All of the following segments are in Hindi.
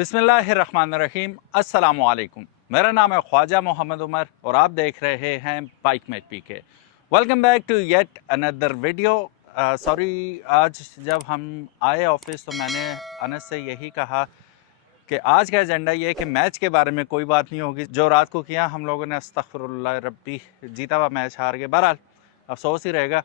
बिस्मिल्लाहिर्रहमानिर्रहीम, अस्सलामुअलैकुम। मेरा नाम है ख्वाजा मोहम्मद उमर और आप देख रहे हैं bike match PK. Welcome back to yet another video. Sorry, आज जब हम आए ऑफिस तो मैंने अनस से यही कहा कि आज का एजेंडा ये है कि मैच के बारे में कोई बात नहीं होगी। जो रात को किया हम लोगों ने, अस्तगफिरुल्लाह रब्बी, जीता हुआ मैच हार गए। बहरहाल अफसोस ही रहेगा,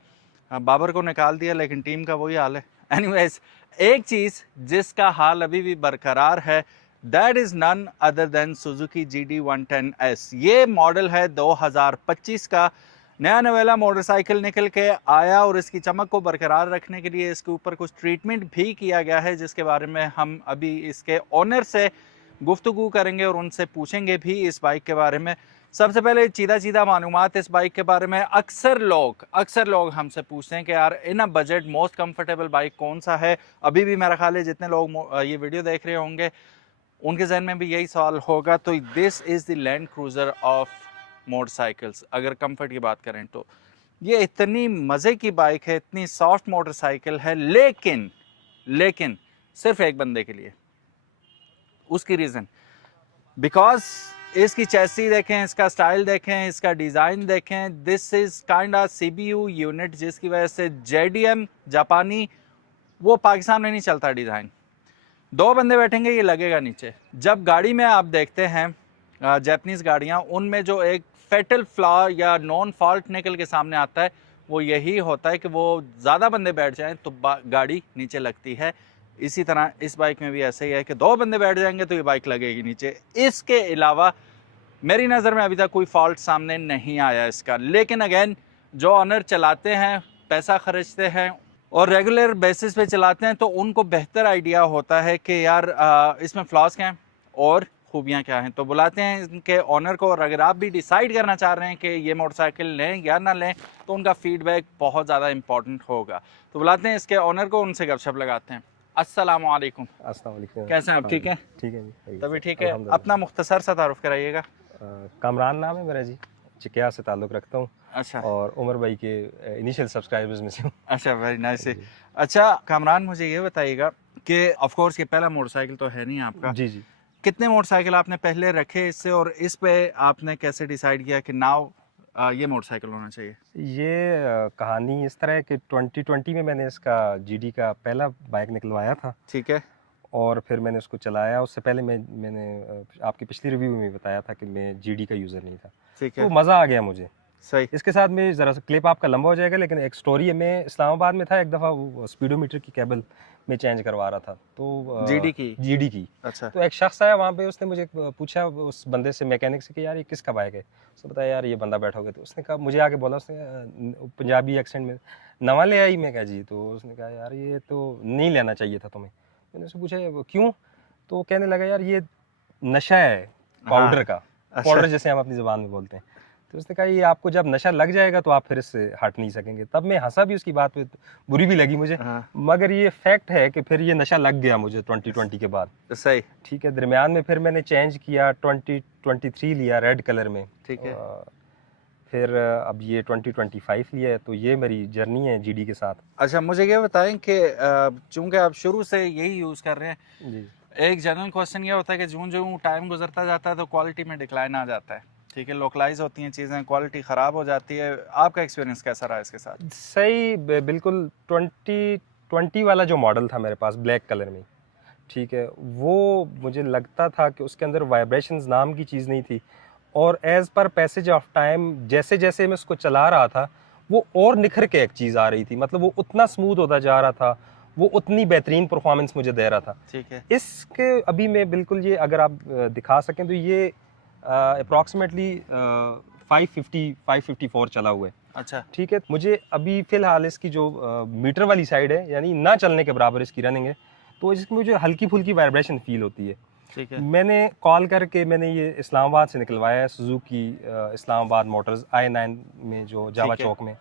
बाबर को निकाल दिया लेकिन टीम का वही हाल है। एनीवेज, एक चीज़ जिसका हाल अभी भी बरकरार है, that is none other than Suzuki GD110S। ये मॉडल है 2025 का। नया नवेला मोटरसाइकिल निकल के आया और इसकी चमक को बरकरार रखने के लिए इसके ऊपर कुछ ट्रीटमेंट भी किया गया है, जिसके बारे में हम अभी इसके ओनर से गुफ्तगू करेंगे और उनसे पूछेंगे भी इस बाइक के बारे में। सबसे पहले सीधा मालूमात इस बाइक के बारे में। अक्सर लोग हमसे पूछते हैं कि यार in a budget most comfortable bike कौन सा है। अभी भी मेरा ख्याल है जितने लोग ये वीडियो देख रहे होंगे उनके जहन में भी यही सवाल होगा। तो this is the land cruiser of motorcycles. अगर कंफर्ट की बात करें तो ये इतनी मज़े की बाइक है, इतनी सॉफ्ट मोटरसाइकिल है, लेकिन सिर्फ एक बंदे के लिए। उसकी रीज़न बिकॉज इसकी चैसी देखें, इसका स्टाइल देखें, इसका डिज़ाइन देखें। This is kind of CBU unit, जिसकी वजह से JDM जापानी वो पाकिस्तान में नहीं चलता डिज़ाइन। दो बंदे बैठेंगे ये लगेगा नीचे। जब गाड़ी में आप देखते हैं जापानीज़ गाड़ियाँ, उनमें जो एक फेटल फ्लॉ या नॉन फॉल्ट निकल के सामने आता है वो यही होता है कि वो ज़्यादा बंदे बैठ जाएं तो गाड़ी नीचे लगती है। इसी तरह इस बाइक में भी ऐसे ही है कि दो बंदे बैठ जाएंगे तो ये बाइक लगेगी नीचे। इसके अलावा मेरी नज़र में अभी तक कोई फॉल्ट सामने नहीं आया इसका। लेकिन अगेन, जो ऑनर चलाते हैं, पैसा खर्चते हैं और रेगुलर बेसिस पे चलाते हैं, तो उनको बेहतर आइडिया होता है कि यार इसमें फ्लॉज क्या हैं और खूबियाँ क्या हैं। तो बुलाते हैं इनके ऑनर को, और अगर आप भी डिसाइड करना चाह रहे हैं कि ये मोटरसाइकिल लें या ना लें तो उनका फीडबैक बहुत ज़्यादा इंपॉर्टेंट होगा। तो बुलाते हैं इसके ऑनर को, उनसे गपशप लगाते हैं। अस्सलाम वालेकुम। कैसे हैं आप? ठीक हैं? ठीक है जी, तभी ठीक है। अपना मुख्तसर सा तारुफ कराइएगा। कामरान नाम है मेरा जी, चिकिया से ताल्लुक़ रखता हूँ। अच्छा। और उमर भाई के इनिशियल सब्सक्राइबर्स में से हूँ। अच्छा, वेरी नाइस। अच्छा कामरान, मुझे ये बताइएगा कि ऑफ कोर्स ये पहला मोटरसाइकिल तो है नहीं आपका। जी जी। कितने मोटरसाइकिल आपने पहले रखे इससे, और इस पे आपने कैसे डिसाइड किया कि नाउ ये मोटरसाइकिल होना चाहिए? ये कहानी इस तरह है कि 2020 में मैंने इसका GD का पहला बाइक निकलवाया था। ठीक है। और फिर मैंने उसको चलाया। उससे पहले मैंने आपकी पिछली रिव्यू में बताया था कि मैं GD का यूज़र नहीं था। ठीक है। तो मज़ा आ गया मुझे। सही। इसके साथ में ज़रा सा क्लिप आपका लंबा हो जाएगा, लेकिन एक स्टोरी है। मैं इस्लामाबाद में था, एक दफ़ा वो स्पीडोमीटर की केबल में चेंज करवा रहा था, तो GD की। अच्छा। तो एक शख्स आया वहाँ पे, उसने मुझे पूछा उस बंदे से, मैकेनिक से, कि यार ये किसका बाइक है। उसने बताया यार ये बंदा बैठा होगा। तो उसने कहा, मुझे आके बोला उसने पंजाबी एक्सेंट में, नवा ले आई। मैं कहा जी। तो उसने कहा यार ये तो नहीं लेना चाहिए था तुम्हें। मैंने उससे पूछा क्यों। तो कहने लगा यार ये नशा है पाउडर का। पाउडर जैसे हम अपनी ज़बान में बोलते हैं। तो उसने कहा ये आपको जब नशा लग जाएगा तो आप फिर इससे हट नहीं सकेंगे। तब मैं हंसा भी उसकी बात पे, बुरी भी लगी मुझे, मगर ये फैक्ट है कि फिर ये नशा लग गया मुझे 2020 के बाद। सही। ठीक है। दरमियान में फिर मैंने चेंज किया, 2023 लिया रेड कलर में। ठीक है। फिर अब ये 2025 लिया है। तो ये मेरी जर्नी है GD के साथ। अच्छा, मुझे ये बताएं कि चूंकि आप शुरू से यही यूज़ कर रहे हैं जी। एक जनरल क्वेश्चन ये होता है कि जूं जूं टाइम गुजरता जाता है तो क्वालिटी में डिक्लाइन आ जाता है। ठीक है, लोकलाइज होती हैं चीज़ें, क्वालिटी ख़राब हो जाती है। आपका एक्सपीरियंस कैसा रहा इसके साथ? सही, बिल्कुल। 2020 वाला जो मॉडल था मेरे पास ब्लैक कलर में, ठीक है, वो मुझे लगता था कि उसके अंदर वाइब्रेशंस नाम की चीज़ नहीं थी। और as per passage of time जैसे जैसे मैं उसको चला रहा था, वो और निखर के एक चीज़ आ रही थी। मतलब वो उतना स्मूथ होता जा रहा था, वो उतनी बेहतरीन परफॉर्मेंस मुझे दे रहा था। ठीक है। इसके अभी मैं बिल्कुल, ये अगर आप दिखा सकें तो ये अप्रॉक्सीमेटली 554 चला हुआ है। अच्छा। ठीक है। मुझे अभी फ़िलहाल इसकी जो मीटर वाली साइड है, यानी ना चलने के बराबर इसकी रनिंग है, तो इसकी मुझे हल्की फुल्की वाइब्रेशन फील होती है। ठीक है। मैंने कॉल करके मैंने ये इस्लामाबाद से निकलवाया है, सुजुकी इस्लामाबाद मोटर्स I9 में, जो जावा चौक में।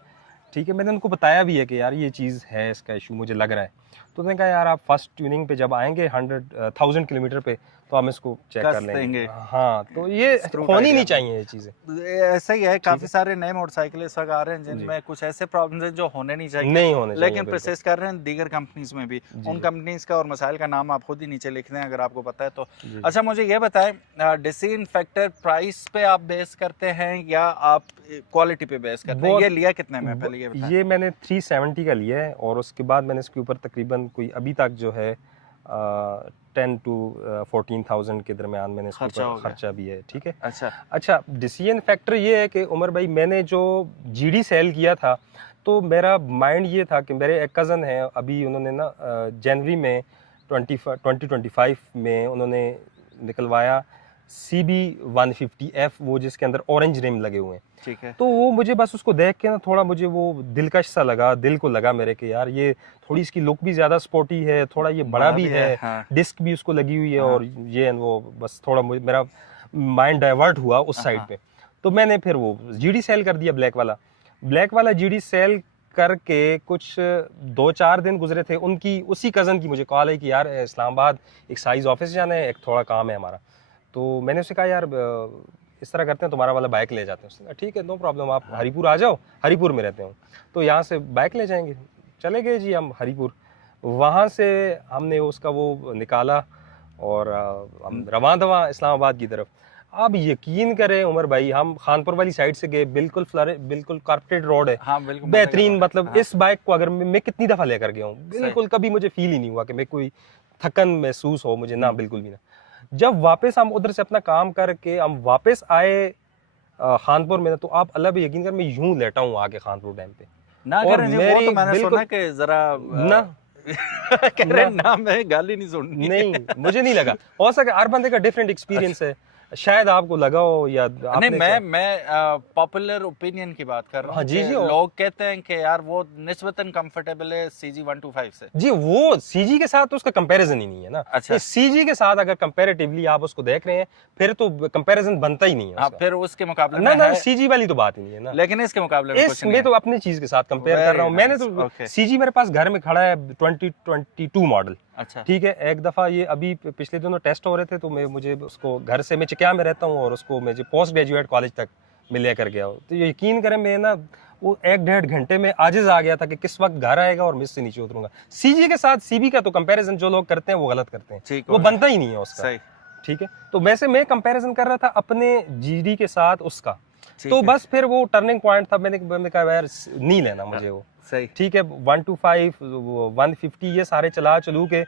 ठीक है, मैंने उनको बताया भी है कि यार ये चीज़ है, इसका इशू मुझे लग रहा है। तो उन्होंने कहा यार आप फर्स्ट ट्यूनिंग पे जब आएंगे 100,000 किलोमीटर पे तो हम इसको चेक कर लेंगे। हाँ, तो ये होनी नहीं चाहिए ये चीज़ें। ऐसा ही है, काफी सारे नए मोटरसाइकिल इस वक्त आ रहे हैं जिनमें कुछ ऐसे प्रॉब्लम्स हैं जो होने नहीं चाहिए, नहीं होने चाहिए, लेकिन प्रोसेस कर रहे हैं दीगर कंपनीज में भी। उन कंपनीज का और मसाइल का नाम आप खुद ही नीचे लिख दें अगर आपको पता है तो। अच्छा, मुझे ये बताएं, डिसीजन फैक्टर प्राइस पे आप बेस करते हैं या आप क्वालिटी पे बेस करते हैं? ये लिया कितने में, पहले ये बताएं। ये मैंने 370 का लिया है और उसके बाद मैंने इसके ऊपर तकरीबन कोई अभी तक जो है 10 to 14,000 के दरमियान मैंने इसके ऊपर खर्चा भी है। ठीक है, अच्छा डिसीजन फैक्टर ये है कि उमर भाई मैंने जो जीडी सेल किया था तो मेरा माइंड ये था कि मेरे एक कज़न हैं, अभी उन्होंने ना जनवरी में 2025 में उन्होंने निकलवाया CB 150F, वो जिसके अंदर ऑरेंज रिम लगे हुए हैं। ठीक है, तो वो मुझे बस उसको देख के ना थोड़ा मुझे वो दिलकश सा लगा, दिल को लगा मेरे कि यार ये थोड़ी इसकी लुक भी ज़्यादा स्पोर्टी है, थोड़ा ये बड़ा भी है, हाँ। डिस्क भी उसको लगी हुई है, हाँ। और ये वो बस थोड़ा मेरा माइंड डाइवर्ट हुआ उस साइड पे। तो मैंने फिर वो GD सेल कर दिया, ब्लैक वाला GD सेल करके कुछ 2-4 दिन गुजरे थे, उनकी उसी कज़न की मुझे कॉल है कि यार इस्लामाबाद एक साइज ऑफिस जाना है, एक थोड़ा काम है हमारा। तो मैंने उससे कहा यार इस तरह करते हैं, तुम्हारा वाला बाइक ले जाते हैं। उसने कहा ठीक है, नो प्रॉब्लम, आप हरीपुर आ जाओ, हरीपुर में रहते हो तो यहाँ से बाइक ले जाएंगे। चले गए जी हम हरीपुर, वहाँ से हमने उसका वो निकाला और हम रवाना दवा इस्लामाबाद की तरफ। अब यकीन करें उमर भाई, हम खानपुर वाली साइड से गए, बिल्कुल कारपेटेड रोड है, हाँ, बेहतरीन, मतलब हाँ। इस बाइक को अगर मैं कितनी दफ़ा लेकर गया हूँ, बिल्कुल कभी मुझे फील ही नहीं हुआ कि मैं कोई थकन महसूस हो मुझे, ना बिल्कुल भी ना। जब वापस हम उधर से अपना काम करके हम वापस आए खानपुर में, तो आप अल्लाह पे यकीन कर मैं यूं लेटा हूँ आके खानपुर डैम पे ना, और वो तो मैंने सुना कि जरा ना कह रहे ना, मैं गाली नहीं सुननी, नहीं मुझे नहीं लगा। हो सके हर बंदे का डिफरेंट एक्सपीरियंस है, शायद आपको लगा हो या नहीं। मैं पॉपुलर ओपिनियन की बात कर रहा हूँ। हाँ, जी लोग कहते हैं कि यार वो निस्बतन कंफर्टेबल है CG 125 से। जी वो CG के साथ तो उसका कंपैरिजन ही नहीं है ना। अच्छा, CG के साथ अगर कंपैरेटिवली आप उसको देख रहे हैं फिर तो कंपैरिजन बनता ही नहीं है। फिर उसके मुकाबले ना CG वाली तो बात ही नहीं है ना, लेकिन इसके मुकाबले में तो अपनी चीज के साथ कंपेयर कर रहा हूँ। मैंने तो CG मेरे पास घर में खड़ा है 2022 मॉडल। अच्छा, ठीक है, एक दफ़ा ये अभी पिछले दिनों टेस्ट हो रहे थे तो मुझे उसको घर से, मैं चिकिया में रहता हूँ और उसको मैं पोस्ट ग्रेजुएट कॉलेज तक मैं लेकर गया हूँ। तो यकीन करें मैं ना वो 1-1.5 घंटे में आजिज आ गया था कि किस वक्त घर आएगा और मैं इससे नीचे उतरूंगा। CG के साथ CB का तो कंपैरिजन जो लोग करते हैं वो गलत करते हैं, वो बनता ही नहीं है उसका। सही, ठीक है, तो वैसे मैं कंपैरिजन कर रहा था अपने GD के साथ उसका, तो बस फिर वो टर्निंग पॉइंट था। मैंने कहा यार नहीं लेना मुझे वो। सही, ठीक है, 125 150 ये सारे चलू के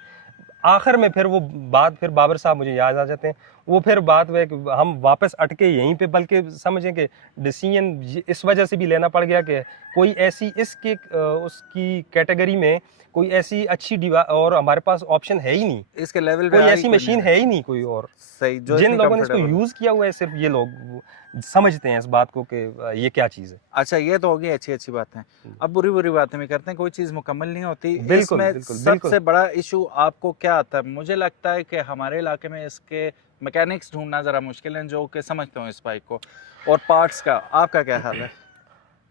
आखिर में फिर वो बात, फिर बाबर साहब मुझे याद आ जाते हैं, वो फिर बात हुई कि हम वापस अटके यहीं पे, बल्कि समझें कि डिसीजन इस वजह से भी लेना पड़ गया कि कोई ऐसी इसके उसकी कैटेगरी में कोई ऐसी अच्छी और हमारे पास ऑप्शन है ही नहीं, इसके लेवल पे कोई ऐसी मशीन है ही नहीं कोई और। सही, जिन लोगों ने इसको यूज किया हुआ है सिर्फ ये लोग समझते हैं इस बात को कि ये क्या चीज है। अच्छा, ये तो हो गई अच्छी बातें। अब बुरी बातें भी करते हैं, कोई चीज मुकम्मल नहीं होती। बिल्कुल, सबसे बड़ा इशू आपको क्या आता है? मुझे लगता है कि हमारे इलाके में इसके मैकेनिक्स ढूंढना जरा मुश्किल है जो कि समझते हो इस बाइक को, और पार्ट्स का आपका क्या हाल है?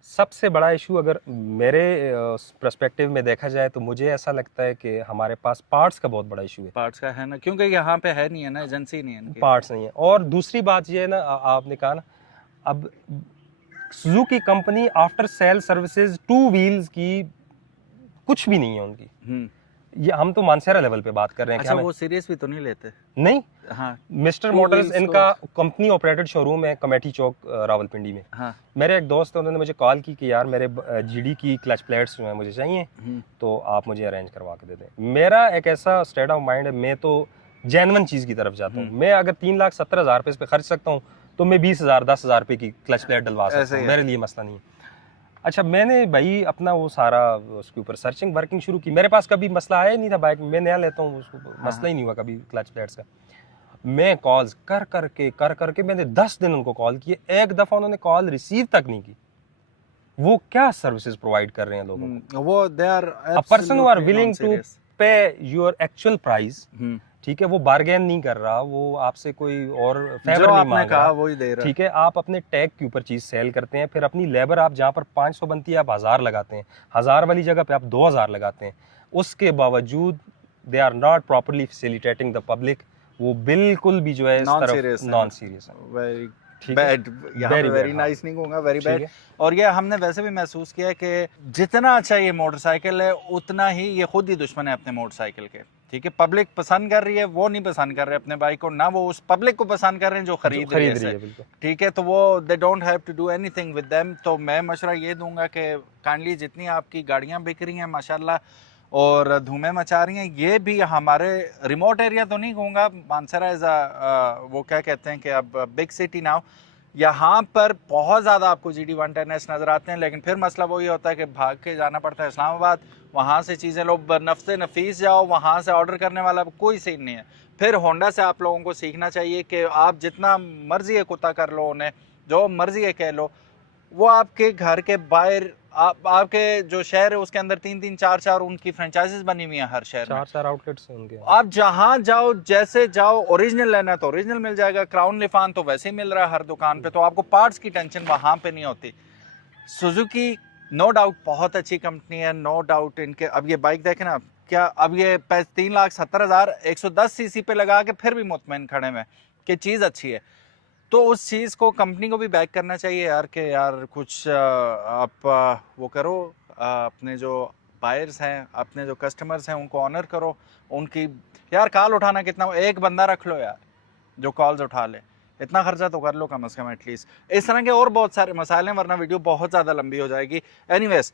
सबसे बड़ा इशू अगर मेरे पर्सपेक्टिव में देखा जाए तो मुझे ऐसा लगता है कि हमारे पास पार्ट्स का बहुत बड़ा इशू है। पार्ट्स का है ना, क्योंकि यहाँ पे है नहीं है ना, एजेंसी नहीं है, पार्ट्स नहीं है। और दूसरी बात ये है ना, आपने कहा ना, अब Suzuki company after sale services 2 wheels की कुछ भी नहीं है उनकी। ये हम तो मानसेरा लेवल पे बात कर रहे हैं। अच्छा, वो सीरियस भी तो नहीं लेते? नहीं, हाँ, मिस्टर मोटर्स इनका कंपनी ऑपरेटेड शोरूम है कमेटी चौक रावलपिंडी में। हाँ, मेरे एक दोस्त है, उन्होंने मुझे कॉल की कि यार मेरे GD की क्लच प्लेट्स जो हैं मुझे चाहिए, तो आप मुझे अरेंज करवा के दे दें। मेरा एक ऐसा स्टेट ऑफ माइंड है, मैं तो जेन्युइन चीज़ की तरफ जाता हूँ। मैं अगर 3,70,000 रुपये इस पर खर्च सकता हूँ तो मैं 20,000 10,000 रुपये की क्लच प्लेट डलवा सकता हूँ, मेरे लिए मसला नहीं है। अच्छा, मैंने भाई अपना वो सारा उसके ऊपर सर्चिंग वर्किंग शुरू की। मेरे पास कभी मसला आया ही नहीं था बाइक में, मैं नया लेता हूँ, उसको मसला ही नहीं हुआ कभी क्लच प्लेट्स का। मैं कॉल्स कर करके मैंने 10 दिन उनको कॉल किए, एक दफ़ा उन्होंने कॉल रिसीव तक नहीं की। वो क्या सर्विसेज प्रोवाइड कर रहे हैं लोगों को? वो they are a person who are willing to pay your actual price, ठीक है, वो बार्गेन नहीं कर रहा, वो आपसे कोई और फेवर जो नहीं आपने मांग कहा रहा, वही दे रहा है। ठीक है। आप अपने टैग के ऊपर चीज सेल करते हैं, फिर अपनी लेबर आप जहाँ पर 500 बनती है आप 1000 लगाते हैं, 1000 वाली जगह पे आप 2000 लगाते हैं, उसके बावजूद they are not properly facilitating the public. वो बिल्कुल भी जो है इस नॉन तरफ सीरियस है, नॉन सीरियस है, वेरी ठीक है, बैड। यहाँ पे वेरी वेरी बैड, नाइस नहीं कहूँगा, वेरी ठीक बैड। है। और ये हमने वैसे भी महसूस किया कि जितना अच्छा ये मोटरसाइकिल है उतना ही ये खुद ही दुश्मन है अपने मोटरसाइकिल के, ठीक है। पब्लिक पसंद कर रही है, वो नहीं पसंद कर रहे अपने बाइक को, ना वो उस पब्लिक को पसंद कर रहे हैं जो खरीद रही है, बिल्कुल, ठीक है। तो वो they don't have to do anything with them. तो मैं मशवरा ये दूंगा कि काइंडली जितनी आपकी गाड़ियाँ बिक रही हैं माशाल्लाह और धूमें मचा रही हैं, ये भी हमारे रिमोट एरिया तो नहीं कहूँगा, मानसरा इज़ वो क्या कहते हैं कि अब बिग सिटी नाउ, यहाँ पर बहुत ज़्यादा आपको GD110S नज़र आते हैं। लेकिन फिर मसला वही होता है कि भाग के जाना पड़ता है इस्लामाबाद, वहाँ से चीज़ें लो नफ्से नफीस जाओ, वहाँ से ऑर्डर करने वाला कोई सीन नहीं है। फिर होंडा से आप लोगों को सीखना चाहिए कि आप जितना मर्जी है कुत्ता कर लो, उन्हें जो मर्जी है कह लो, वो आपके घर के बाहर आपके जो शहर है उसके अंदर 3-3 4-4 उनकी फ्रेंचाइजीज बनी हुई हैं हर शहर में। 4 आउटलेट्स हैं उनके। आप जहां जाओ, जैसे जाओ, ओरिजिनल लेना है तो ओरिजिनल मिल जाएगा, क्राउन लिफान तो वैसे ही मिल रहा है हर दुकान पे, तो आपको पार्ट्स की टेंशन वहां पे नहीं होती। सुजुकी नो डाउट बहुत अच्छी कंपनी है, नो डाउट। इनके अब ये बाइक देखें ना, क्या अब ये 3,70,000 110 सीसी पे लगा के फिर भी मुतमईन खड़े में कि चीज़ अच्छी है। तो उस चीज़ को कंपनी को भी बैक करना चाहिए यार, कि यार कुछ आप वो करो, अपने जो बायर्स हैं, अपने जो कस्टमर्स हैं उनको ऑनर करो, उनकी यार कॉल उठाना कितना, एक बंदा रख लो यार जो कॉल्स उठा ले, इतना खर्चा तो कर लो कम से कम एटलीस्ट। इस तरह के और बहुत सारे मसाले हैं, वरना वीडियो बहुत ज़्यादा लंबी हो जाएगी। एनीवेज,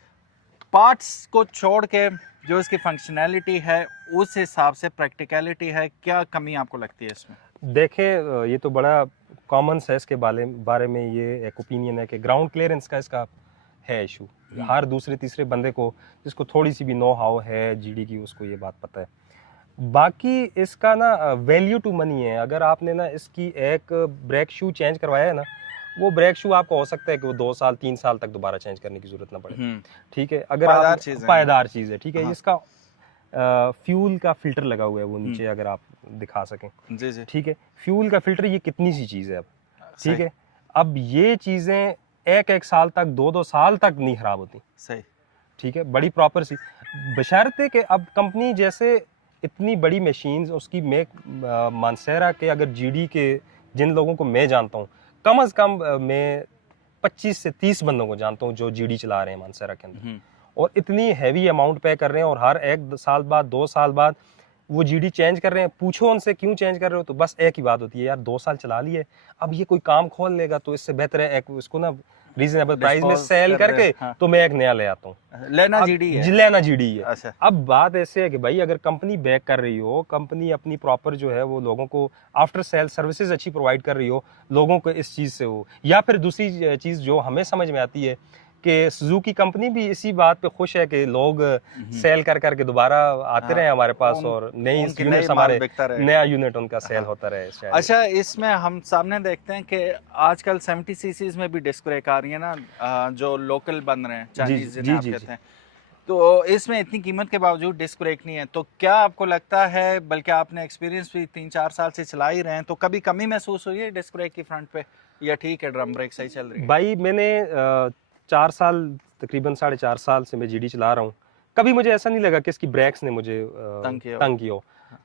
पार्ट्स को छोड़ के जो इसकी फंक्शनैलिटी है उस हिसाब से प्रैक्टिकलिटी है, क्या कमी आपको लगती है इसमें? देखें, ये तो बड़ा कॉमन सेंस के बारे में ये एक ओपिनियन है कि ग्राउंड क्लियरेंस का इसका है इशू। हर दूसरे तीसरे बंदे को जिसको थोड़ी सी भी नो हाउ है GD की, उसको ये बात पता है। बाकी इसका ना वैल्यू टू मनी है। अगर आपने ना इसकी एक ब्रेक शू चेंज करवाया है ना, वो ब्रेक शू आपको हो सकता है कि वो 2 साल 3 साल तक दोबारा चेंज करने की जरूरत ना पड़े, ठीक है। अगर पायदार आप चीज़ है। पायदार चीज़ है, ठीक है। हाँ। इसका फ्यूल का फिल्टर लगा हुआ है वो नीचे, अगर आप दिखा सकें, जी जी, ठीक है। फ्यूल का फिल्टर ये कितनी सी चीज़ है अब, सही। ठीक है। अब ये चीज़ें 1-1 साल तक 2-2 साल तक नहीं खराब होती, सही, ठीक है, बड़ी प्रॉपर सी, बशर्ते कि अब कंपनी जैसे इतनी बड़ी मशीन्स उसकी मानसेरा के, अगर GD के जिन लोगों को मैं जानता हूँ, कम से कम मैं 25 से 30 बंदों को जानता हूँ जो GD चला रहे हैं मानसेरा के अंदर, और इतनी हैवी अमाउंट पे कर रहे हैं, और हर 1 साल बाद 2 साल बाद वो GD चेंज कर रहे हैं। पूछो उनसे क्यों चेंज कर रहे हो, तो बस एक ही बात होती है, यार 2 साल चला लिए, अब ये कोई काम खोल लेगा तो इससे बेहतर है एक उसको ना रीजनेबल प्राइस में सेल करके, हाँ। तो मैं एक नया ले आता हूँ। लेना GD है। लेना GD है। अच्छा, अब बात ऐसे है कि भाई अगर कंपनी बैक कर रही हो, कंपनी अपनी प्रॉपर जो है वो लोगों को आफ्टर सेल सर्विसेज अच्छी प्रोवाइड कर रही हो, लोगों को इस चीज़ से हो, या फिर दूसरी चीज़ जो हमें समझ में आती है कि सुजुकी कंपनी भी इसी बात पे खुश है कि लोग सेल कर करके दोबारा आते रहे हमारे पास, और नई यूनिट्स हमारे, नया यूनिट उनका सेल होता रहे। अच्छा, इसमें हम सामने देखते हैं कि आजकल 70 सीसीज में भी डिस्क ब्रेक आ रही है ना, जो लोकल बन रहे हैं, चाइनीज जिन्हें आप कहते हैं, तो इसमें इतनी कीमत के बावजूद डिस्क ब्रेक नहीं है। तो क्या आपको लगता है, बल्कि आपने एक्सपीरियंस भी 3-4 साल से चला ही रहे हैं, तो कभी कमी महसूस हुई है डिस्क ब्रेक की फ्रंट पे, या ठीक है ड्रम ब्रेक सही चल रही है? भाई मैंने 4 साल, तकरीबन 4.5 साल से मैं GD चला रहा हूँ, कभी मुझे ऐसा नहीं लगा कि इसकी ब्रेक्स ने मुझे तंग किया हो,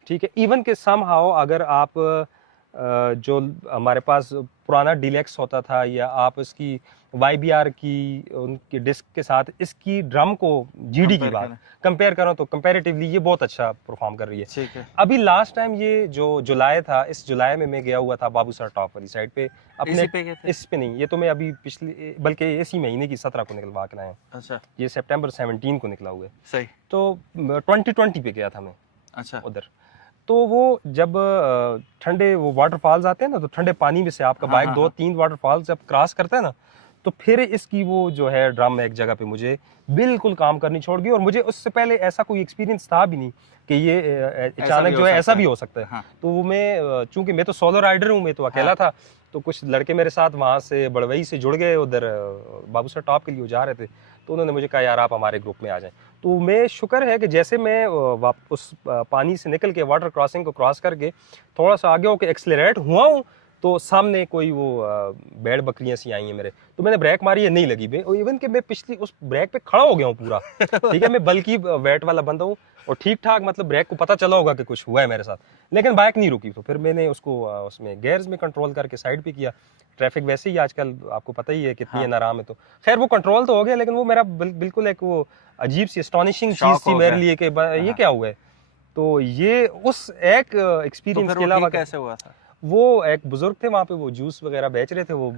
ठीक है। इवन के समहाउ अगर आप जो हमारे पास पुराना डीलक्स होता था, या आप इसकी YBR की उनकी डिस्क के साथ इसकी ड्रम को GD की बात कंपेयर करो तो कंपैरेटिवली ये बहुत अच्छा परफॉर्म कर रही है, ठीक है। अभी लास्ट टाइम ये जो जुलाई था, इस जुलाई में मैं गया हुआ था बाबूसर टॉप वाली साइड पे अपने, इस पे नहीं, ये तो मैं अभी पिछले बल्कि इसी महीने की 17 को निकलवा के लाया। अच्छा, ये सितंबर 17 को निकला हुआ है, सही। तो 2020 पे गया था मैं। अच्छा, उधर तो वो जब ठंडे वो वाटरफॉल्स आते हैं ना, तो ठंडे पानी में से आपका बाइक 2-3 वाटरफॉल्स जब क्रॉस करता है ना, तो फिर इसकी वो जो है ड्रम एक जगह पे मुझे बिल्कुल काम करनी छोड़ गई, और मुझे उससे पहले ऐसा कोई एक्सपीरियंस था भी नहीं कि ये अचानक जो है ऐसा भी हो सकता है। हाँ। तो वो मैं चूंकि मैं तो सोलो राइडर हूँ, मैं तो अकेला था, तो कुछ लड़के मेरे साथ वहाँ से बड़वई से जुड़ गए, उधर बाबूसर टॉप के लिए वो जा रहे थे, तो उन्होंने मुझे कहा यार आप हमारे ग्रुप में आ जाएं। तो मैं शुक्र है कि जैसे मैं उस पानी से निकल के वाटर क्रॉसिंग को क्रॉस करके थोड़ा सा आगे होकर एक्सलरेट हुआ हूँ, तो सामने कोई वो भेड़ बकरियां सी आई हैं मेरे, तो मैंने ब्रेक मारी है, नहीं लगी। मैं इवन कि मैं पिछली उस ब्रेक पे खड़ा हो गया हूँ पूरा। ठीक है, मैं बल्कि वेट वाला बंदा हूँ, और ठीक ठाक मतलब ब्रेक को पता चला होगा कि कुछ हुआ है मेरे साथ, लेकिन बाइक नहीं रुकी। तो फिर मैंने उसको उसमें गेयर्स में कंट्रोल करके साइड पे किया। ट्रैफिक वैसे ही आजकल आपको पता ही है कितनी है नाराम है, तो खैर वो कंट्रोल तो हो गया, लेकिन वो मेरा बिल्कुल एक वो अजीब सी एस्टॉनिशिंग चीज थी मेरे लिए कि ये क्या हुआ है। तो ये उस एक एक्सपीरियंस के अलावा कैसे हुआ था? वो एक बुजुर्ग थे वहाँ पे, वो जूस वगैरह बेच रहे थे, वो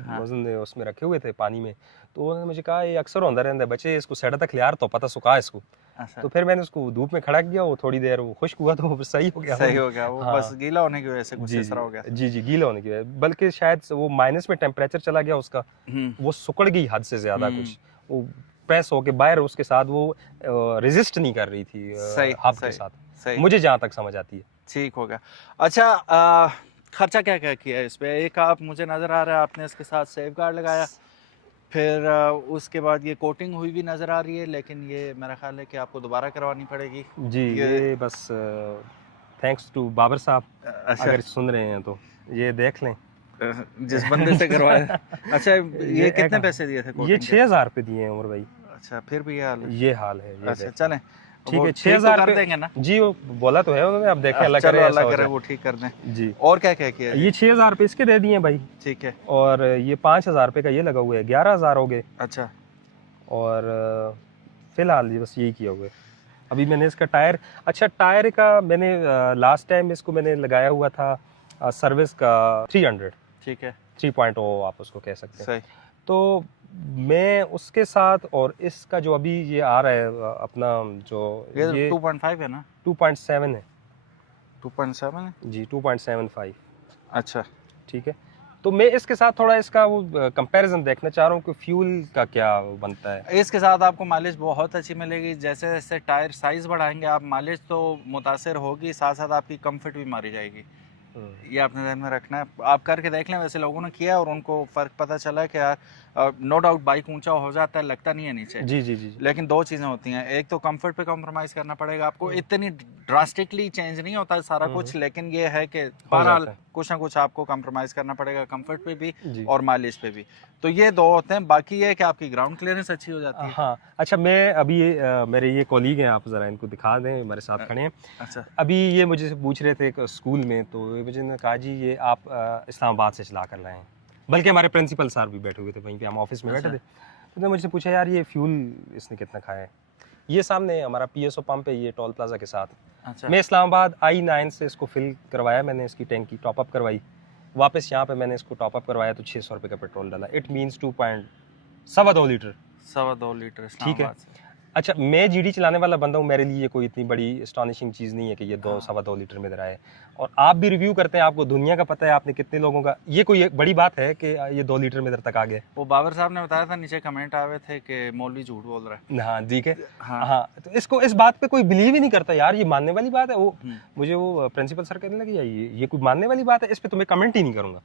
उसमें रखे हुए थे पानी में, तो उन्होंने मुझे कहा ये अक्सर होता रहता है बच्चे, इसको सेड़ा तक लियार तो पता सुखा इसको। अच्छा। तो फिर मैंने उसको धूप में खड़ा किया, वो थोड़ी देर वो खुश्क हुआ तो वो सही हो गया। वो बस गीला होने की वजह से कुछ ऐसा हो गया। जी गीला होने की वजह, बल्कि शायद वो माइनस में टेम्परेचर चला गया उसका, वो सुकड़ गई हद से ज्यादा, कुछ वो प्रेस होके बाहर उसके साथ वो रेजिस्ट नहीं कर रही थी हब के साथ, मुझे जहाँ तक समझ आती है। ठीक हो गया। अच्छा, खर्चा क्या क्या किया इस पे? एक आप मुझे नज़र आ रहा है आपने इसके साथ सेफ गार्ड लगाया, फिर उसके बाद ये कोटिंग हुई भी नज़र आ रही है, लेकिन ये मेरा ख्याल है कि आपको दोबारा करवानी पड़ेगी। जी ये बस थैंक्स टू बाबर साहब, अगर सुन रहे हैं तो ये देख लें जिस बंदे से करवाया। अच्छा, ये कितने पैसे दिए थे? ये 6,000 रुपये दिए हैं उमर भाई। अच्छा, फिर भी ये हाल है। अच्छा चलें, ठीक है, 6,000 कर देंगे ना जी, वो बोला तो है उन्होंने, अब देखें अल्लाह करे वो ठीक कर दें जी। और क्या क्या किया? ये 6,000 रुपये इसके दे दिए भाई। ठीक है। और ये 5,000 रुपये का ये लगा हुआ है, 11,000 हो गए। अच्छा। और फिलहाल जी बस यही किया हुआ है। अभी मैंने इसका टायर, अच्छा टायर का मैंने लास्ट टाइम इसको मैंने लगाया हुआ था सर्विस का 300। ठीक है, 3.0 आप उसको कह सकते हैं। सही। तो मैं उसके साथ और इसका जो अभी ये आ रहा है अपना जो ये 2.5 है ना? 2.7 है। 2.7 है जी, 2.75। अच्छा ठीक है। तो मैं इसके साथ थोड़ा इसका वो कंपैरिजन देखना चाह रहा हूँ कि फ्यूल का क्या बनता है। इसके साथ आपको माइलेज बहुत अच्छी मिलेगी, जैसे जैसे टायर साइज बढ़ाएंगे आप, माइलेज तो मुतासर होगी, साथ साथ आपकी कंफर्ट भी मारी जाएगी। ये आपने ध्यान में रखना है। आप करके देख लें, वैसे लोगों ने किया और उनको फ़र्क पता चला कि यार नो डाउट बाइक ऊंचा हो जाता है, लगता नहीं है नीचे। जी जी जी। लेकिन दो चीज़ें होती हैं, एक तो कंफर्ट पे कॉम्प्रोमाइज़ करना पड़ेगा आपको, इतनी ड्रास्टिकली चेंज नहीं होता सारा कुछ, लेकिन ये है कि बहरहाल कुछ ना कुछ आपको कॉम्प्रोमाइज़ करना पड़ेगा, कंफर्ट पे भी और माइलेज पे भी। तो ये दो होते हैं। बाकी ये है कि आपकी ग्राउंड क्लियरेंस अच्छी हो जाती है। हाँ अच्छा, मैं अभी मेरे ये कॉलीग हैं, आप ज़रा इनको दिखा दें, हमारे साथ खड़े हैं। अच्छा, अभी ये मुझे पूछ रहे थे स्कूल में, तो मुझे ने कहा जी ये आप इस्लामाबाद से चला कर लाए हैं, बल्कि हमारे प्रिंसिपल सर भी बैठे हुए थे वहीं पे, हम ऑफिस में बैठे थे। तो उन्होंने मुझसे पूछा यार ये फ्यूल इसने कितना खाया है। ये सामने हमारा PSO पंप है, ये टोल प्लाजा के साथ। अच्छा। मैं इस्लामाबाद I9 से इसको फिल करवाया, मैंने इसकी टैंकी टॉपअप करवाई, वापस यहाँ पे मैंने इसको टॉपअप करवाया तो 600 रुपये का पेट्रोल डाला। It means 2.2 litre. 2.2 लीटर, ठीक है। अच्छा, मैं GD चलाने वाला बंदा हूँ, मेरे लिए कोई इतनी बड़ी एस्टॉनिशिंग चीज़ नहीं है कि ये 2.2 लीटर में इधर आए। और आप भी रिव्यू करते हैं, आपको दुनिया का पता है, आपने कितने लोगों का, ये कोई बड़ी बात है कि ये 2 लीटर में इधर तक आ गए। वो बाबर साहब ने बताया था, नीचे कमेंट आए थे कि मौलवी झूठ बोल रहा है। हाँ ठीक है। हाँ तो इसको इस बात पे कोई बिलीव ही नहीं करता यार, ये मानने वाली बात है। वो मुझे वो प्रिंसिपल सर कहने लगे ये कोई मानने वाली बात है, इस पर तो मैं कमेंट ही नहीं करूँगा।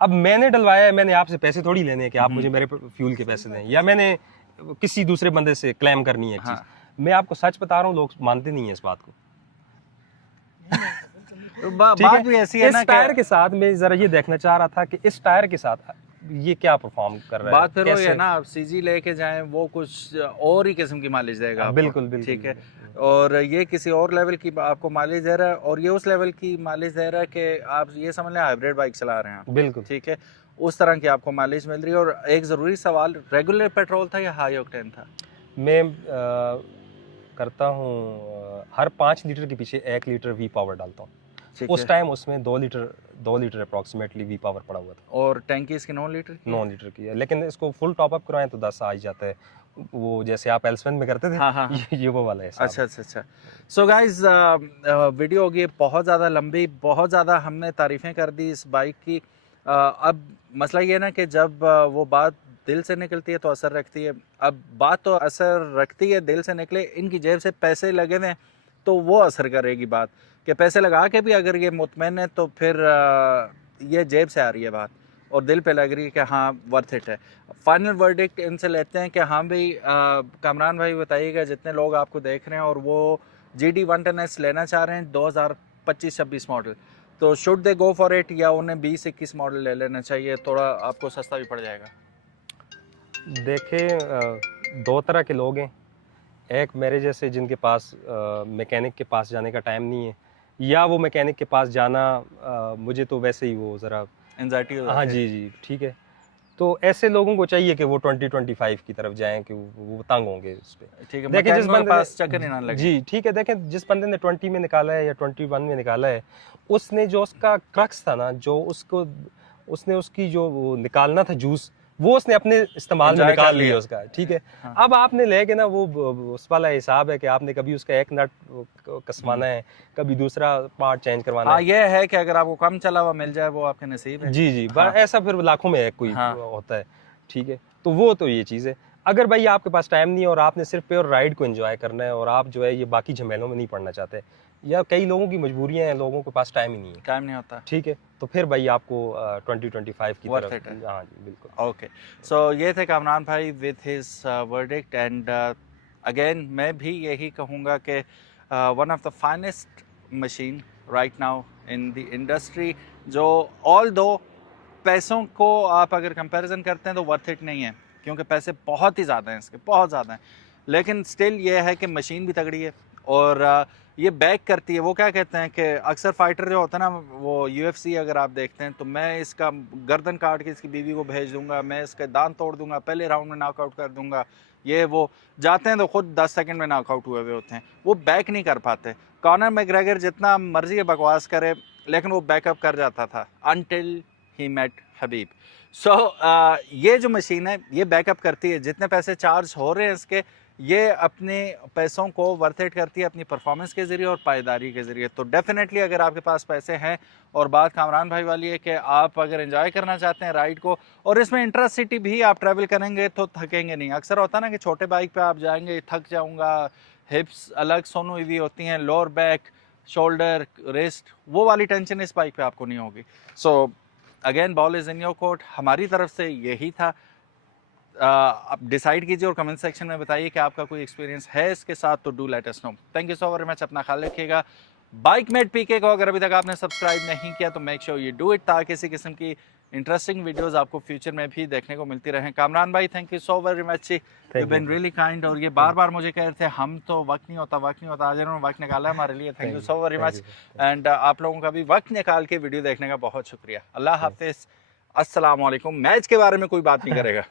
अब मैंने डलवाया है, मैंने आपसे पैसे थोड़ी लेने हैं कि आप मुझे मेरे फ्यूल के पैसे दें, या मैंने किसी दूसरे बंदे से क्लेम करनी है चीज। मैं आपको सच बता रहा हूँ, लोग मानते नहीं है इस बात को। तो बात भी ऐसी है ना, इस टायर के साथ मैं जरा ये देखना चाह रहा था कि इस टायर के साथ ये क्या परफॉर्म कर रहा है। बात फिर वही है ना, आप CG लेके जाएं, वो कुछ और ही किस्म की माइलेज देगा आपको। बिल्कुल बिल्कुल, ठीक है। और ये किसी और लेवल की आपको माइलेज दे रहा है, और ये उस लेवल की माइलेज दे रहा है कि आप ये समझ लें हाइब्रिड बाइक चला रहे हैं। बिल्कुल ठीक है, उस तरह की आपको माइलेज मिल रही है। और एक ज़रूरी सवाल, रेगुलर पेट्रोल था या हाई ऑक्टेन था? मैं करता हूँ हर 5 लीटर के पीछे 1 लीटर V पावर डालता हूँ। उस टाइम उसमें 2 लीटर अप्रॉक्सीमेटली V पावर पड़ा हुआ था। और टैंकी इसकी 9 लीटर की है, लेकिन इसको फुल टॉपअप करवाएं तो 10 आ ही जाता है, वो जैसे आप एल्सवन में करते थे। हाँ। ये वो वाला है। अच्छा। सो गाइज, वीडियो होगी बहुत ज़्यादा लंबी, बहुत ज़्यादा हमने तारीफ़ें कर दी इस बाइक की। अब मसला ये ना कि जब वो बात दिल से निकलती है तो असर रखती है। अब बात तो असर रखती है, दिल से निकले, इनकी जेब से पैसे लगे हुए हैं तो वो असर करेगी बात, कि पैसे लगा के भी अगर ये मुतमैन है तो फिर ये जेब से आ रही है बात और दिल पे लग रही है कि हाँ वर्थ इट है। फाइनल वर्डिक्ट इनसे लेते हैं कि हाँ भाई, कामरान भाई बताइएगा जितने लोग आपको देख रहे हैं और वो GD 110S लेना चाह रहे हैं 2025-26 मॉडल, तो should they go for it या उन्हें 20-21 मॉडल ले लेना चाहिए, थोड़ा आपको सस्ता भी पड़ जाएगा? देखें, दो तरह के लोग हैं। एक मेरे जैसे जिनके पास मैकेनिक के पास जाने का टाइम नहीं है, या वो मैकेनिक के पास जाना मुझे तो वैसे ही वो ज़रा एंजाइटी हो जाती हाँ है। जी जी ठीक है। तो ऐसे लोगों को चाहिए कि वो 2025 की तरफ जाएं, कि वो तंग होंगे उस पर। ठीक है, देखें जिस मैकेनिक के बंदे पास चक्कर ही ना लगे। जी ठीक है, देखें जिस बंदे ने 20 में निकाला है या 21 में निकाला है, उसने जो उसका क्रक्स था ना, जो उसने उसकी जो वो निकालना था जूस, वो उसने अपने इस्तेमाल में Enjoy निकाल कर लिया लिया। उसका, ठीक है। हाँ। अब आपने लेके ना वो उस वाला हिसाब है कि आपने कभी उसका एक नट कसवाना है, कभी दूसरा पार्ट चेंज करवाना हाँ, है। ये है कि अगर आपको कम चला हुआ मिल जाए वो आपके नसीब है। जी जी हाँ। ऐसा फिर लाखों में एक कोई हाँ। होता है, ठीक है। तो वो तो ये चीज़ है। अगर भाई आपके पास टाइम नहीं है और आपने सिर्फ प्योर राइड को एंजॉय करना है और आप जो है ये बाकी झमेलों में नहीं पड़ना चाहते, या कई लोगों की मजबूरियां हैं, लोगों के पास टाइम ही नहीं है, टाइम नहीं होता। ठीक है, तो फिर भाई आपको 2025 की Worth तरफ, it है। हाँ जी बिल्कुल। ओके, सो ये थे कामरान भाई with his verdict and again मैं भी यही कहूँगा कि one of the finest machine right now in the industry, जो ऑल दो पैसों को आप अगर कंपैरिजन करते हैं तो वर्थ इट नहीं है, क्योंकि पैसे बहुत ही ज़्यादा हैं इसके, बहुत ज़्यादा हैं, लेकिन स्टिल ये है कि मशीन भी तगड़ी है और ये बैक करती है। वो क्या कहते हैं कि अक्सर फाइटर जो होता है ना, वो UFC अगर आप देखते हैं तो मैं इसका गर्दन काट के इसकी बीवी को भेज दूंगा, मैं इसके दांत तोड़ दूंगा, पहले राउंड में नॉकआउट कर दूंगा, ये वो जाते हैं तो खुद 10 सेकंड में नॉकआउट हुए हुए होते हैं, वो बैक नहीं कर पाते। कॉनर मैकग्रेगर जितना मर्जी बकवास करे लेकिन वो बैकअप कर जाता था अनटिल ही मेट हबीब। सो ये जो मशीन है ये बैकअप करती है, जितने पैसे चार्ज हो रहे हैं इसके, ये अपने पैसों को वर्थ इट करती है अपनी परफॉर्मेंस के ज़रिए और पायदारी के ज़रिए। तो डेफिनेटली अगर आपके पास पैसे हैं, और बात कामरान भाई वाली है कि आप अगर एंजॉय करना चाहते हैं राइड को और इसमें इंट्रासिटी भी आप ट्रैवल करेंगे तो थकेंगे नहीं। अक्सर होता है ना कि छोटे बाइक पे आप जाएंगे थक जाऊंगा, हिप्स अलग सोनू हुई होती हैं, लोअर बैक, शोल्डर, रिस्ट, वो वाली टेंशन इस बाइक पे आपको नहीं होगी। So again ball is in your court. हमारी तरफ से यही था। आप डिसाइड कीजिए और कमेंट सेक्शन में बताइए कि आपका कोई एक्सपीरियंस है इसके साथ, तो do let us know. Thank you so very much, अपना ख्याल रखिएगा। बाइकमेट पीके को अगर अभी तक आपने सब्सक्राइब नहीं किया तो make sure you do it, ताकि इसी किस्म की इंटरेस्टिंग वीडियोस आपको फ्यूचर में भी देखने को मिलती रहें। कामरान भाई thank you so very much, you been really kind. और ये बार बार मुझे कह रहे थे हम तो वक्त नहीं होता आज इन्होंने वक्त निकाला हमारे लिए, thank you so very much. And आप लोगों का भी वक्त निकाल के वीडियो देखने का बहुत शुक्रिया। अल्लाह हाफिज़, अस्सलाम वालेकुम। मैच के बारे में कोई बात नहीं करेगा।